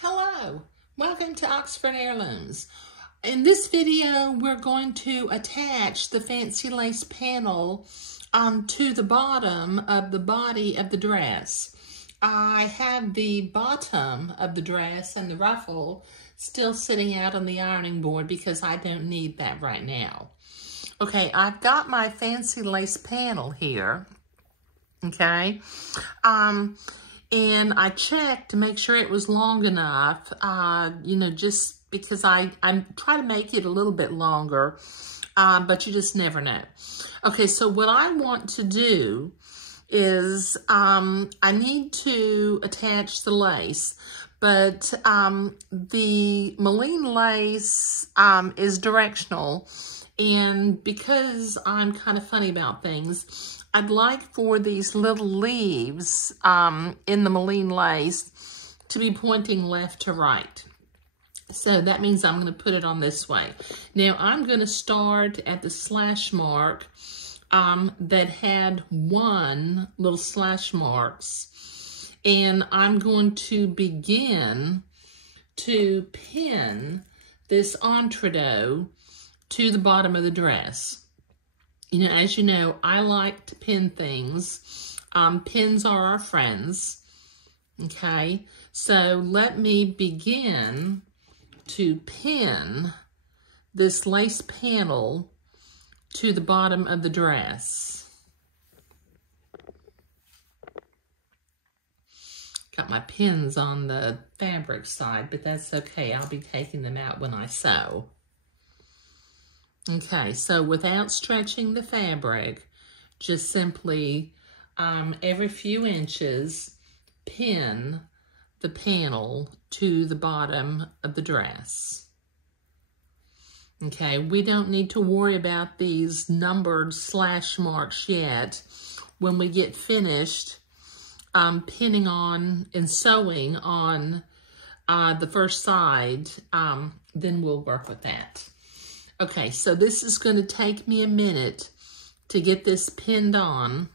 Hello, welcome to Oxford Heirlooms. In this video, we're going to attach the fancy lace panel to the bottom of the body of the dress. I have the bottom of the dress and the ruffle still sitting out on the ironing board because I don't need that right now. Okay, I've got my fancy lace panel here, okay? And I checked to make sure it was long enough, just because I try to make it a little bit longer, but you just never know. Okay, so what I want to do is I need to attach the lace, but the Malin lace is directional, and because I'm kind of funny about things, I'd like for these little leaves in the Malin lace to be pointing left to right. So that means I'm going to put it on this way. Now I'm going to start at the slash mark that had one little slash marks. And I'm going to begin to pin this entredeaux to the bottom of the dress. You know, as you know, I like to pin things. Pins are our friends, okay? So let me begin to pin this lace panel to the bottom of the dress. Got my pins on the fabric side, but that's okay. I'll be taking them out when I sew. Okay, so without stretching the fabric, just simply every few inches, pin the panel to the bottom of the dress. Okay, we don't need to worry about these numbered slash marks yet. When we get finished pinning on and sewing on the first side, then we'll work with that. Okay, so this is going to take me a minute to get this pinned on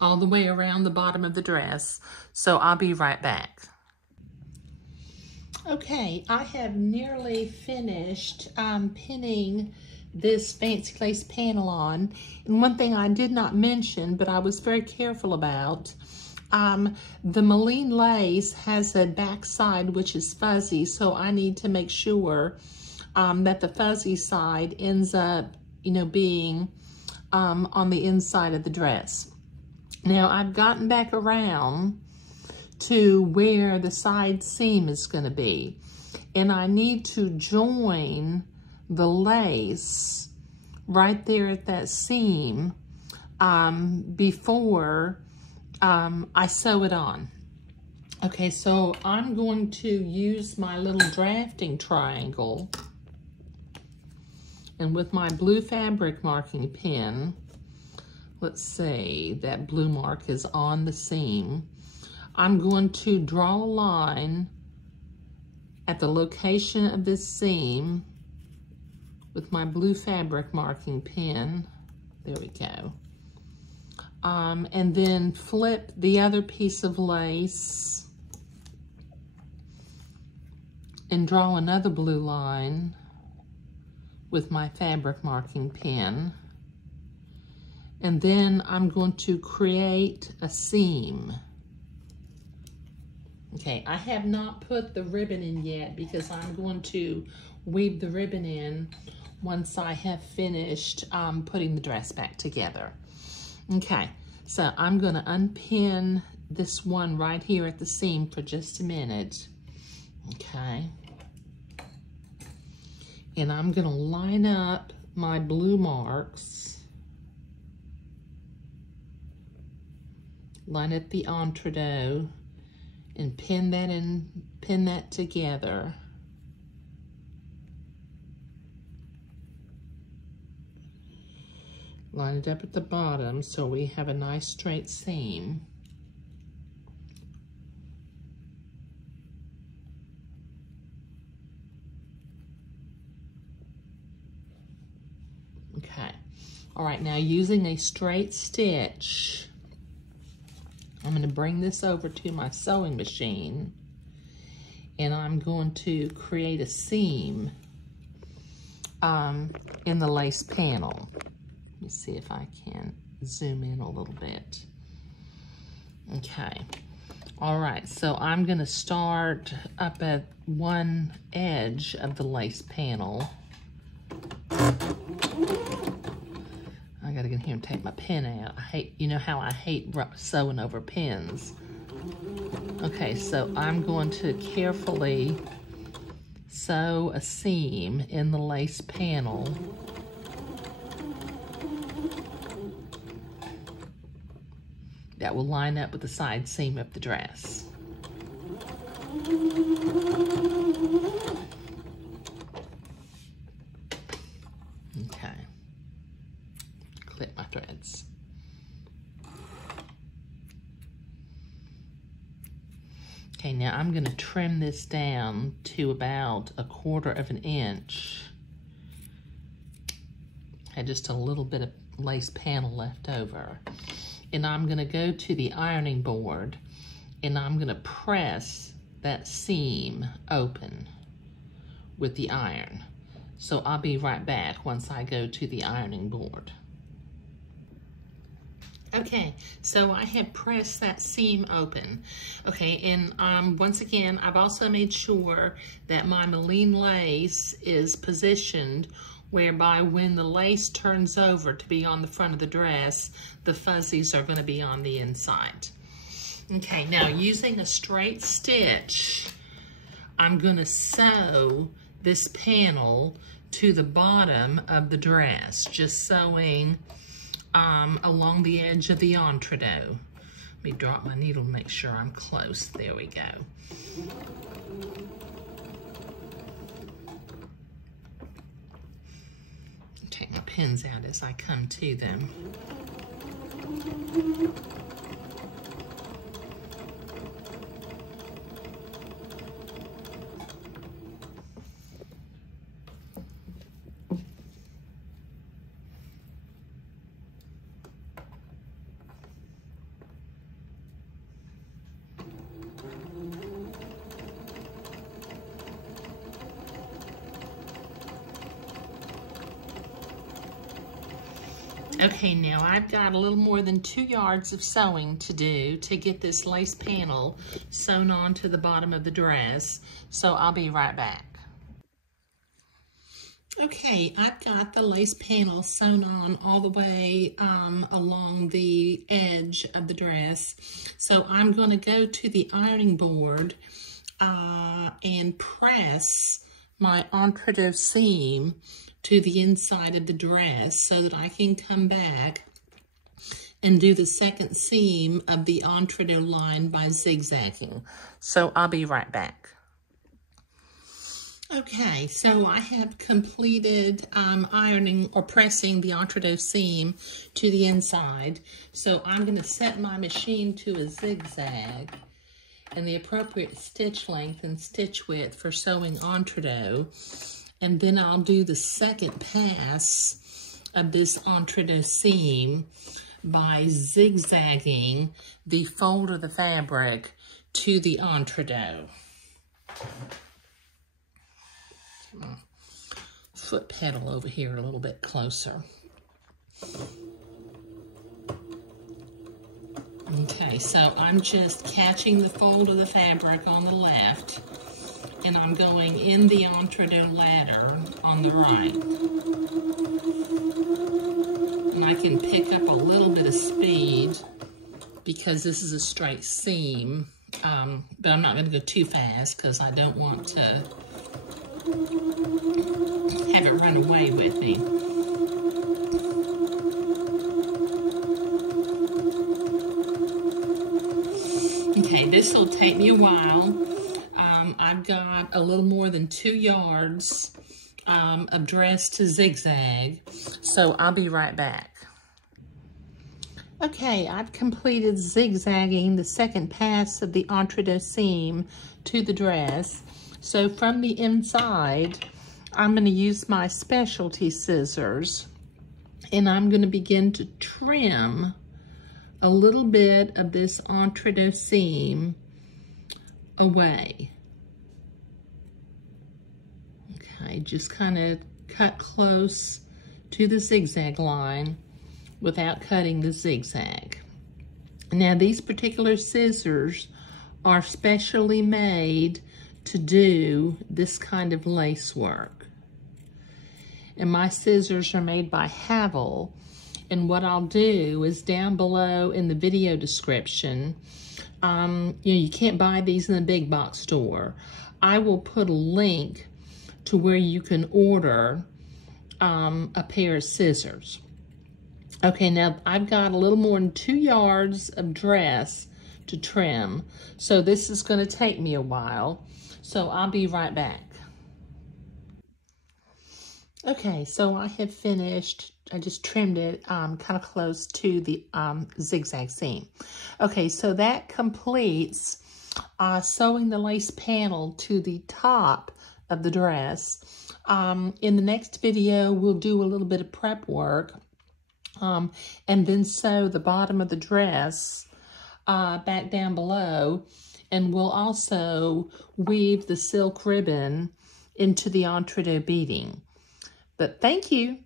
all the way around the bottom of the dress, so I'll be right back. Okay, I have nearly finished pinning this fancy lace panel on, and one thing I did not mention, but I was very careful about, the Malin lace has a back side which is fuzzy, so I need to make sure that the fuzzy side ends up, being on the inside of the dress. Now, I've gotten back around to where the side seam is going to be, and I need to join the lace right there at that seam before I sew it on. Okay, so I'm going to use my little drafting triangle, and with my blue fabric marking pen, let's see, that blue mark is on the seam. I'm going to draw a line at the location of this seam with my blue fabric marking pen. There we go. And then flip the other piece of lace and draw another blue line with my fabric marking pen. And then I'm going to create a seam. Okay, I have not put the ribbon in yet because I'm going to weave the ribbon in once I have finished putting the dress back together. Okay, so I'm going to unpin this one right here at the seam for just a minute. Okay. And I'm going to line up my blue marks, line up the entredeaux, and pin that together. Line it up at the bottom so we have a nice straight seam. Okay. All right, now using a straight stitch, I'm going to bring this over to my sewing machine, and I'm going to create a seam in the lace panel. Let me see if I can zoom in a little bit. Okay. All right, so I'm gonna start up at one edge of the lace panel. I gotta get here and take my pen out. You know how I hate sewing over pins. Okay, so I'm going to carefully sew a seam in the lace panel. That will line up with the side seam of the dress. Okay. Clip my threads. Okay, now I'm going to trim this down to about 1/4 of an inch. I had just a little bit of lace panel left over. And I'm gonna go to the ironing board and I'm gonna press that seam open with the iron. So I'll be right back once I go to the ironing board. Okay, so I have pressed that seam open. Okay, and once again, I've also made sure that my Moline lace is positioned whereby when the lace turns over to be on the front of the dress, the fuzzies are going to be on the inside. Okay, now using a straight stitch, I'm going to sew this panel to the bottom of the dress, just sewing along the edge of the entredot. Let me drop my needle to make sure I'm close. There we go. Take my pins out as I come to them. Okay, now I've got a little more than 2 yards of sewing to do to get this lace panel sewn onto the bottom of the dress, so I'll be right back. Okay, I've got the lace panel sewn on all the way along the edge of the dress, so I'm going to go to the ironing board and press my entredot seam to the inside of the dress so that I can come back and do the second seam of the entredot line by zigzagging. So I'll be right back. Okay, so I have completed ironing or pressing the entredot seam to the inside. So I'm going to set my machine to a zigzag and the appropriate stitch length and stitch width for sewing entredot. And then I'll do the second pass of this entredot seam by zigzagging the fold of the fabric to the entredot. Foot pedal over here a little bit closer. Okay, so I'm just catching the fold of the fabric on the left, and I'm going in the entredot ladder on the right. And I can pick up a little bit of speed because this is a straight seam, but I'm not going to go too fast because I don't want to have it run away with me. Okay, this will take me a while. I've got a little more than 2 yards of dress to zigzag, so I'll be right back. Okay, I've completed zigzagging the second pass of the entredot seam to the dress. So from the inside, I'm going to use my specialty scissors, and I'm going to begin to trim a little bit of this entredot seam away. Okay, just kind of cut close to the zigzag line without cutting the zigzag. Now, these particular scissors are specially made to do this kind of lace work. And my scissors are made by Havel. And what I'll do is down below in the video description, you can't buy these in the big box store. I will put a link to where you can order a pair of scissors. Okay, now I've got a little more than 2 yards of dress to trim, so this is going to take me a while, so I'll be right back. Okay, so I have finished. I just trimmed it kind of close to the zigzag seam. Okay, so that completes sewing the lace panel to the top of the dress. In the next video, we'll do a little bit of prep work and then sew the bottom of the dress back down below, and we'll also weave the silk ribbon into the entre-deux beading. But thank you.